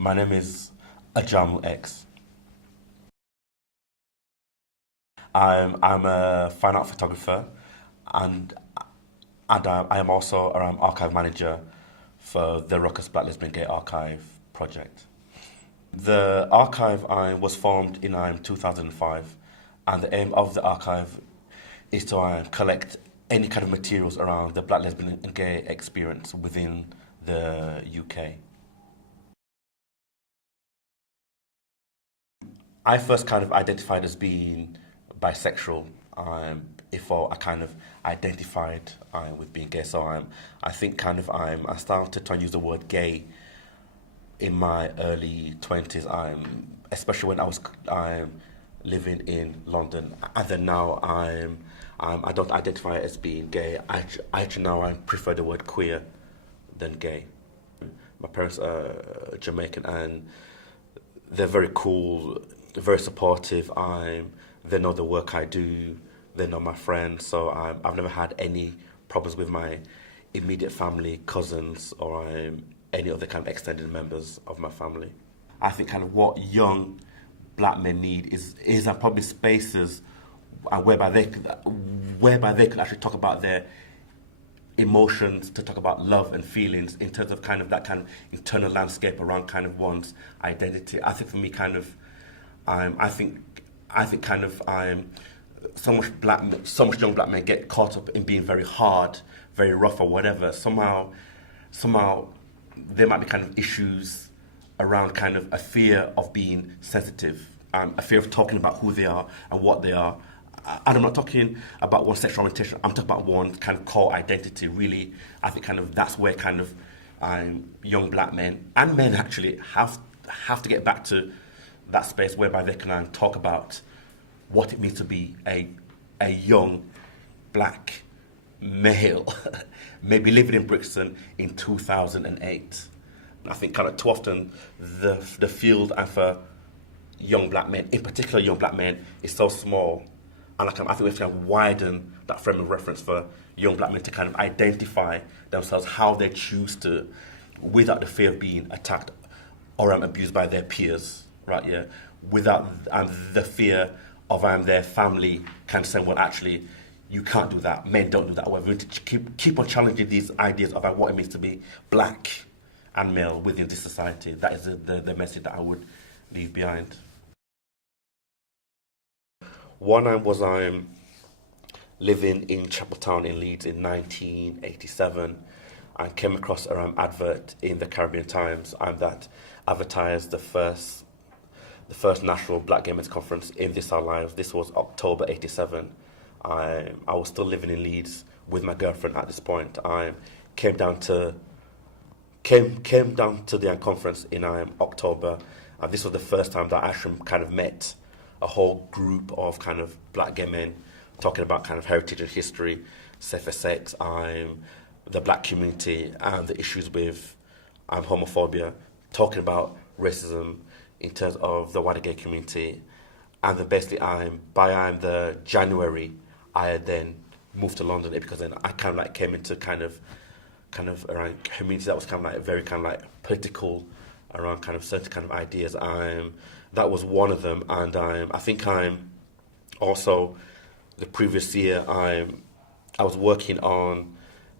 My name is Ajamu89716x. I'm a fine art photographer, and I am also archive manager for the Ruckus Black Lesbian Gay Archive project. The archive was formed in 2005, and the aim of the archive is to collect any kind of materials around the Black lesbian and gay experience within the UK. I first kind of identified as being bisexual before I kind of identified with being gay. So I think kind of I started to try and use the word gay in my early 20s, especially when I was living in London. And then now I don't identify as being gay. I actually now I prefer the word queer than gay. My parents are Jamaican, and they're very cool, very supportive. They know the work I do. They know my friends. So I've never had any problems with my immediate family, cousins, or any other kind of extended members of my family. I think kind of what young black men need is probably spaces whereby they could actually talk about their emotions, to talk about love and feelings in terms of kind of that kind of internal landscape around kind of one's identity. I think for me, kind of, I think kind of so much young black men get caught up in being very hard, very rough, or whatever. Somehow there might be kind of issues around kind of a fear of being sensitive, a fear of talking about who they are and what they are. And I'm not talking about one sexual orientation, I'm talking about one kind of core identity. Really, I think kind of that's where kind of young black men, and men actually, have to get back to that space whereby they can talk about what it means to be a young black male, maybe living in Brixton in 2008. I think kind of too often the field, and for young black men, in particular young black men, is so small. And I think we have to kind of widen that frame of reference for young black men to kind of identify themselves, how they choose to, without the fear of being attacked or abused by their peers, right? Yeah, without the fear of their family kind of saying, well, actually, you can't do that. Men don't do that. We're going to keep on challenging these ideas about what it means to be black and male within this society. That is the message that I would leave behind. One was living in Chapeltown in Leeds in 1987, and came across an advert in the Caribbean Times that advertised the first national Black Gay Men's Conference in This Our Lives. This was October '87. I was still living in Leeds with my girlfriend at this point. I came down to the conference in October, and this was the first time that I actually kind of met a whole group of kind of black gay men talking about kind of heritage and history, safer sex, the black community, and the issues with homophobia, talking about racism in terms of the wider gay community. And then basically by the January, I had then moved to London, because then I kind of like came into kind of around community that was kind of like very kind of like political around kind of certain kind of ideas. That was one of them. And I think also the previous year I was working on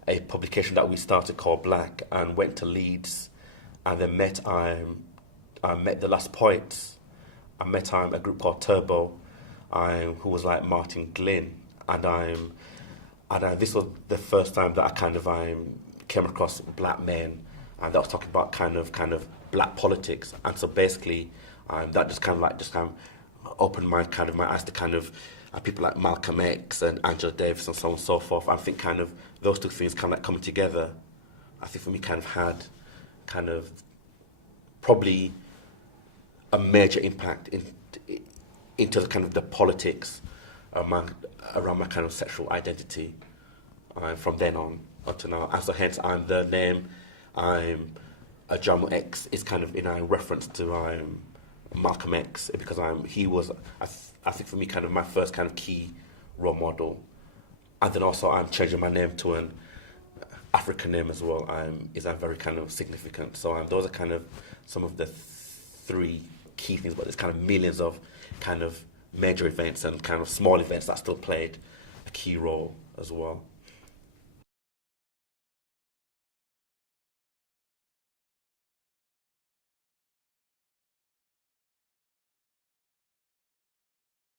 a publication that we started called Black, and went to Leeds, and then met the Last Poets. I met a group called Turbo, who was like Martin Glynn, and this was the first time that I kind of came across black men, and that was talking about kind of black politics. And so basically that just kind of opened my eyes to kind of people like Malcolm X and Angela Davis and so on and so forth. I think kind of those two things kind of like coming together, I think for me kind of had kind of probably a major impact into the kind of the politics around my kind of sexual identity from then on until now. And so hence the name Ajamu X is kind of in reference to Malcolm X, because he was, I think for me, kind of my first kind of key role model. And then also I'm changing my name to African name as well is very kind of significant. So those are kind of some of the three key things, but there's kind of millions of kind of major events and kind of small events that still played a key role as well.